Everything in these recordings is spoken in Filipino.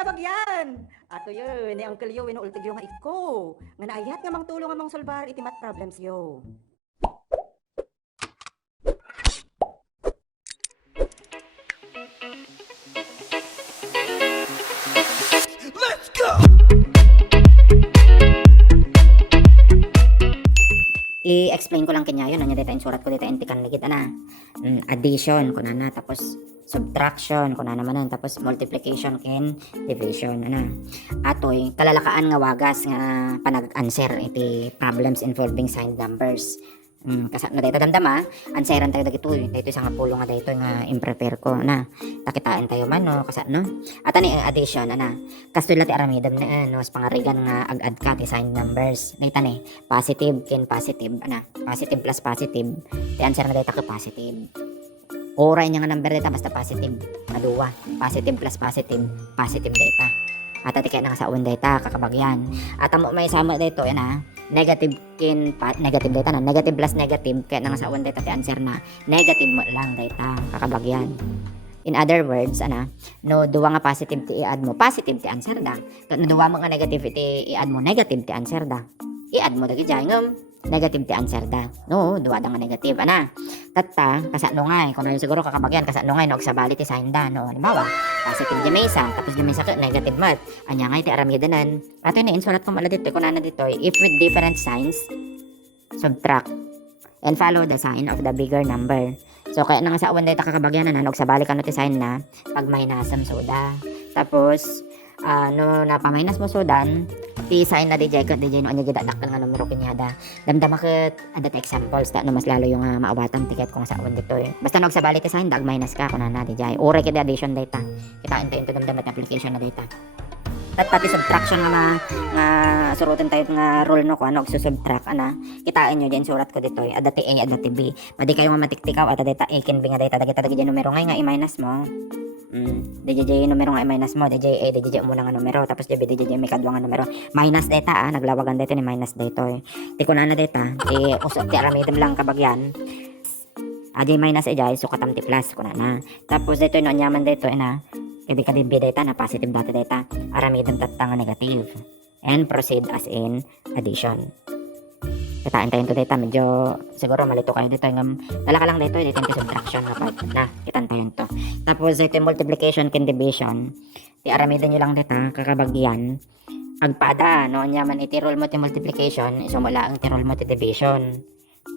kabagyan. Ato yun, ni Uncle Yo, inuultig yung nga iko. Nga naayat nga mang tulong nga mang solbar iti mat problems yo. I-explain ko lang kanya yun. Ano dito yung surat ko dito, entikan ligit na. Addition, kuna na. Tapos subtraction, kuna naman na. Tapos multiplication ken division, ana. Atoy, kalalakaan nga wagas nga panag-answer iti problems involving signed numbers. Kasat na dito damdama, answeran tayo dagito. Dito isang pulong nga dito nga imprepare ko na. Takitain tayo man no, kasat no. At ani addition ana. Kastoy lati aramidam na no, sa pangarigan nga agad ka ti signed numbers. Dito ni positive ken positive ana. Positive plus positive. Ti answer na dito ka positive. Oray niya nga number dito basta positive. Maduwa. Positive plus positive, positive data. At ati kaya nakasaon data kakabagyan. At amo may sama dito yan ha. Negative negative data na. Negative plus negative kaya nakasaon data ti answer na negative mo lang data kakabagyan. In other words, no duwa nga positive ti i-add mo, positive ti answer da. No duwa mo nga negative ti i-add mo, negative ti answer da. I-add mo dagi jangom, negative ti answer da. No, duwa da nga negative ana. Tatta kasano nga kuno siguro kakabagyan kasano nga no sabali ti sign da no. Halimbawa, positive di mesa, tapos di mesa negative mat. Anya nga iti aramidanan. Ato ni insulat ko mala dito kuno na dito, if with different signs, subtract and follow the sign of the bigger number. So kaya nang sa awan dito kakabagyan na og sabali kano ti sign na pag minusam soda. Tapos no napaminas mo sodan ti sign na DJ no anya gidadak nga numero kunyada. Damdama ket adat examples ta no mas lalo yung maawatan tiket kung sa awan dito eh. Basta no og sabali ti sign dag minus ka kuno na DJ. Ore ket addition data. Kitain tayo ito damdamat application na data. At pati subtraction nga surutin tayo nga rule no kung ano subtract ana kitain nyo dyan surat ko dito adati A adati B pwede kayo nga matiktikaw at data A kin B nga data dagita dagiti numero nga i-minus mo DJ numero nga i-minus mo DJ A DJ mo nga numero tapos DJ may kadwa nga numero minus data naglawagan dito ni minus dito ti kunana data usap ti aramidem lang kabagyan adi minus ejay so katam ti plus kunana tapos dito no anyaman dito na ibig ka din data na positive data aramidam tatang negative and proceed as in addition. Kitain tayo ito data medyo siguro malito kayo dito yung dala ka lang dito yung subtraction na kitan tayo ito tapos ito yung multiplication ken division ti aramidan nyo lang data kakabagyan agpada no nya man itirol mo ti multiplication iso mo lang itirol mo ti division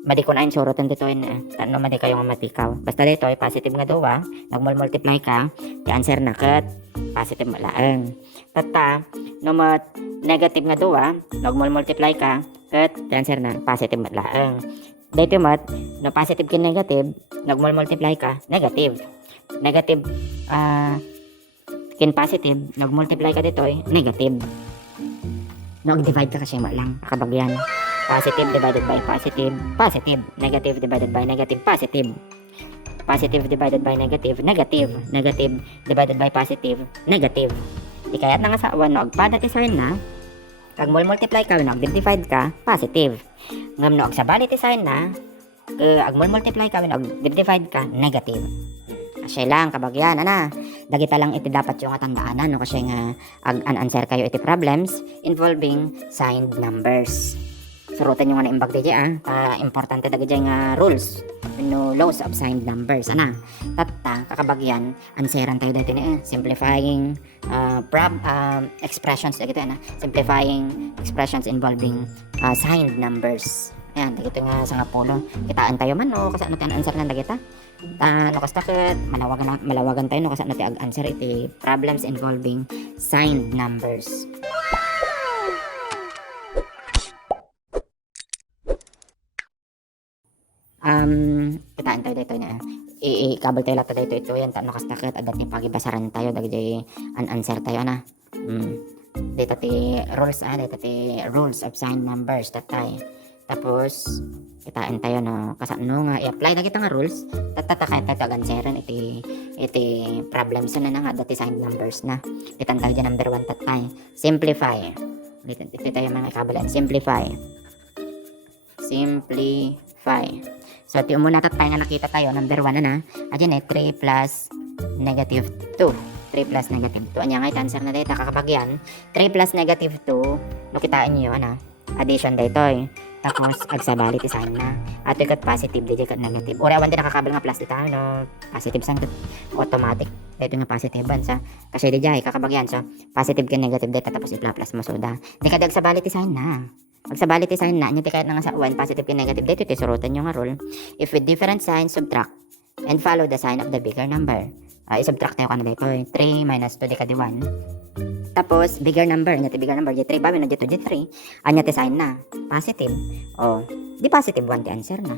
madi ko na yung surutan dito no madi kayo nga matikaw basta dito ay positive nga daw nagmultiply ka the answer na ket positive malaang tata no mat negative nga daw nagmultiply ka ket the answer na positive malaang dito mat no positive ken negative nagmultiply ka negative ken positive nagmultiply ka dito negative no divide ka kasi lang kabagyan positive divided by positive, positive. Negative divided by negative, positive. Positive divided by negative, negative. Negative divided by positive, negative. Di kaya nga sa awan, no, agpada ti sign na, kag multiply ka, no, divide ka, positive. Ngam no, sabali ti sign na, ag multiply ka, no, divide ka, negative. Kasi lang, kabagyan, dagita lang iti dapat yung atandaanan, no, kasi nga, an-answer kayo iti problems involving signed numbers. Surutan yung nga na-imbag DJ importante dagiti nga rules no laws of signed numbers tatta kakabagyan anseran tayo dito ni simplifying expressions dagito simplifying expressions involving signed numbers ayan dagito nga sa nga pulo kitaan tayo man no kasi ano tayo answer na dagita no kasta ket malawagan tayo no kasi ano tayo answer iti problems involving signed numbers. Kitaan tayo dito na i-kabal tayo lato dito ito yan no kastakit adat ni pagibasaran tayo dagiti an-answer tayo dito ti rules dito ti rules of signed numbers tatay tapos kitaan tayo no kasano nga i-apply na kita nga rules tatakay tayo answeran iti problems na nga dati signed numbers na kitaan tayo dyan number 1 tatay simplify dito tayo mga kabalan simplify so, muna tatay nga nakita tayo, number 1 adyan 3 plus negative 2. 3 plus negative 2. Anya nga iti answer na data kakabagyan. 3 plus negative 2, no kitaan nyo, addition daytoy. Tapos, agsabali ti sign na. Ato ikat positive, di kat negative. Ura, awan din nakakabal nga plus dita, no? Positive sang automatic. Dito nga positive ban sa. Kasi di jay, kakabagyan. So, positive ka negative data, tapos i-plus mo soda. Di ka agsabali ti sign na. Agsabali ti sign na, nyo ti kahit nga sa 1, positive ka negative dito, ti surutan nyo nga rule. If with different signs, subtract. And follow the sign of the bigger number. I-subtract tayo ka na dito. 3 minus 2, di ka di 1. Tapos, bigger number. Anya ti bigger number, J3. Bawi na J2, J3. Anya ti sign na. Positive. O, di positive 1 ti answer na.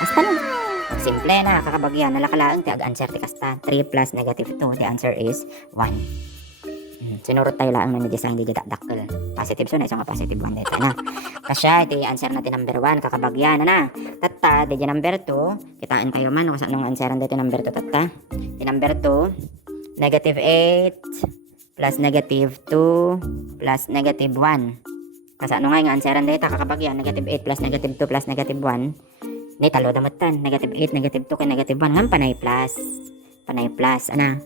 Basta lang. Simple na. Kakabagyan. Nalakalaang ti ag-answer ti kasta. 3 plus negative 2. The answer is 1. Sinurot tayo lang na design di dakkel. Positive so na isang positive 1 dito na. Kasya iti answer natin number 1 kakabagyan na. Tatta di number 2 kitaan kayo man kung anong answeran dito number 2 tatta. Di number 2 negative 8 plus negative 2 plus negative 1. Kasi ano nga yung answeran dito kakabagyan negative 8 plus negative 2 plus negative 1. Ni talo damatan negative 8 negative 2 kay negative 1 ngam panay plus ana.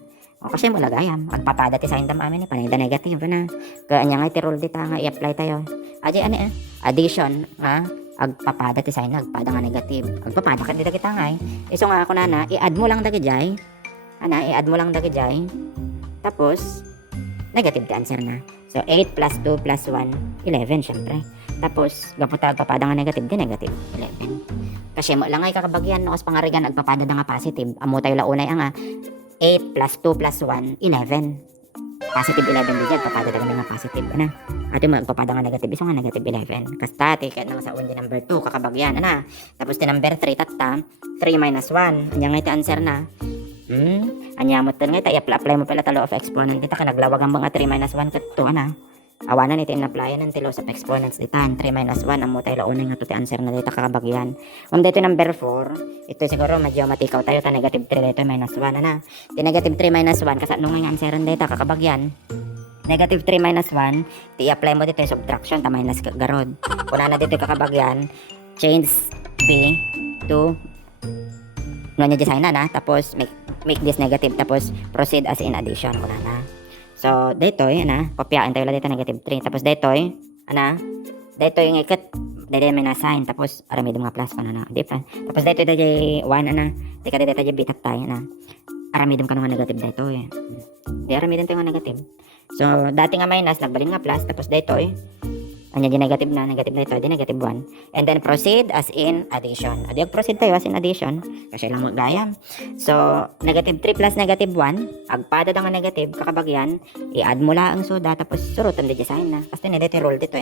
O kasi mo lagayam magpapada ti sign tam amin ni panay da negative na. Kaya anya nga iti rule dita nga i-apply tayo. Aji ani addition nga agpapada ti sign agpada nga negative. Agpapada ka dita kita nga iso nga ako nana i-add mo lang dagiti i-add mo lang dagiti. Tapos negative ti answer na. So 8 plus 2 plus 1 11 syempre. Tapos gaputa agpapada nga negative di negative 11. Kasi mo lang ay kakabagyan no kas pangarigan agpapada nga positive. Amo tayo launay nga 8 plus 2 plus 1, 11. Positive 11 din dyan. Papada nga positive. At yung magpapada nga negative. Iso nga negative 11. Kasta, tikat na sa undi number 2. Kakabagyan. Tapos, number 3, tatta. 3 minus 1. Anya nga iti answer na. Anya mo nga iti. I-apply mo pala talo of exponent. Kita ka naglawag ang mga 3 minus 1. Kato, awanan iti in-applyan ng tilo of exponents ditan 3 minus 1 amo tayo launay nga to ti answer na dito kakabagyan. Dito number 4 ito siguro medyo matikaw tayo ta negative 3 dito minus 1 ti negative 3 minus 1 kasi anong nga answer na dito kakabagyan. Negative 3 minus 1 ti apply mo dito yung subtraction ta minus garod kuna na dito kakabagyan change B to no nya design na tapos make this negative tapos proceed as in addition kuna na. So, dito kopyaan tayo lang dito negative 3. Tapos dito dito yung ikat, dito may na-sign. Tapos, aramidum nga plus pa different. Tapos dito dito 1 Dika dito dito bitat tayo aramidum ka nga negative dito Di aramidum tayo nga negative. So, dati nga minus, nagbalin nga plus. Tapos dito anya di negative na, negative na ito, di negative 1. And then proceed as in addition. Adi proceed tayo as in addition. Kasi lang magayam. So, negative 3 plus negative 1, agpada nga negative, kakabagyan, i-add mo lang ang soda, tapos surutan di design na. Kasi dito roll dito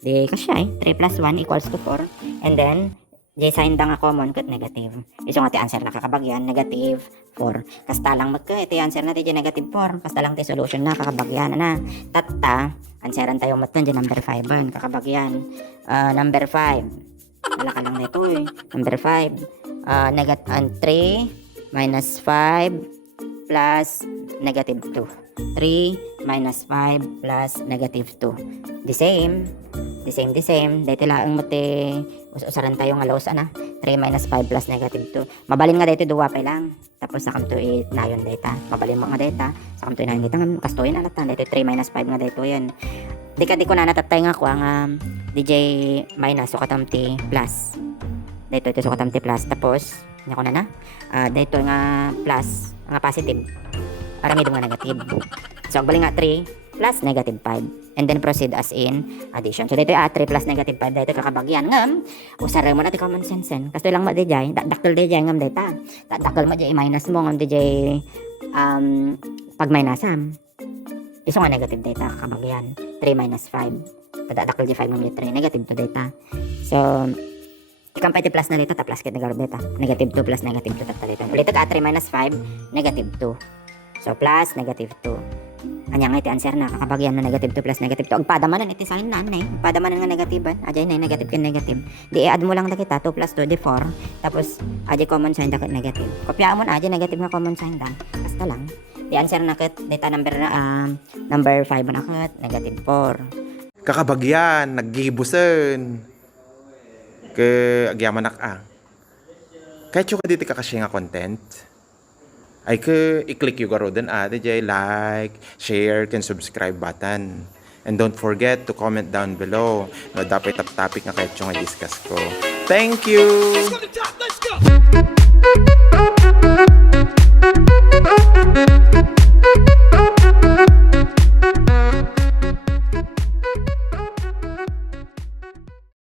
Di kasya 3 plus 1 equals to 4. And then, design da nga common kat negative. Iso nga ti answer na kakabagyan, negative 4. Kasta lang magka, iti answer na ti negative 4. Kasta lang ti solution na kakabagyan tatta. Answeran tayo matan dyan number 5 kakabagyan. Number 5 wala ka lang na ito number 5 negative 3 minus 5 plus negative 2 3 minus 5 plus negative 2 the same dito lang mo ti usaran tayo nga laos 3 minus 5 plus negative 2 mabalin nga dito duwa pa lang tapos sakam to nayon data mabalin mo nga data sakam to nayon data kastoyin alatan dito 3 minus 5 nga dito yan di ko na natatay nga ko ang DJ minus sukatam ti plus dito ito sukatam ti plus tapos nya ko na dito nga plus nga positive aramid nga negative so bali nga 3 plus negative 5 and then proceed as in addition. So dito 3 plus negative 5 dito kakabagyan ngam usara mo na ti common sense kasto lang ma dijay dakkel dijay ngam data dakkel ma dijay minus mo ngam dijay pag minusam iso nga negative data kakabagyan 3 minus 5 dakkel di 5 ngam 3 negative to data. So ikampay ti plus na dito ta plus kit nagarod data negative 2 plus negative 2 ta dito ulit 3 minus 5 negative 2 so plus negative 2 anya nga iti answer na kakabagyan na negative 2 plus negative 2 agpadamanan iti sign na agpadamanan nga negativean ajay na negative ken negative di add mo lang da kita 2 plus 2 di 4 tapos ajay common sign da negative kopya mo na ajay negative nga common sign da basta lang di answer na ket data number number 5 na ket negative 4 kakabagyan naggibusen ke agyaman kahit yung dito kakasya nga content ay i-click yung garo din DJ like, share, can subscribe button. And don't forget to comment down below na dapat topic nga kahit yung i-discuss ko. Thank you! From the top, let's go!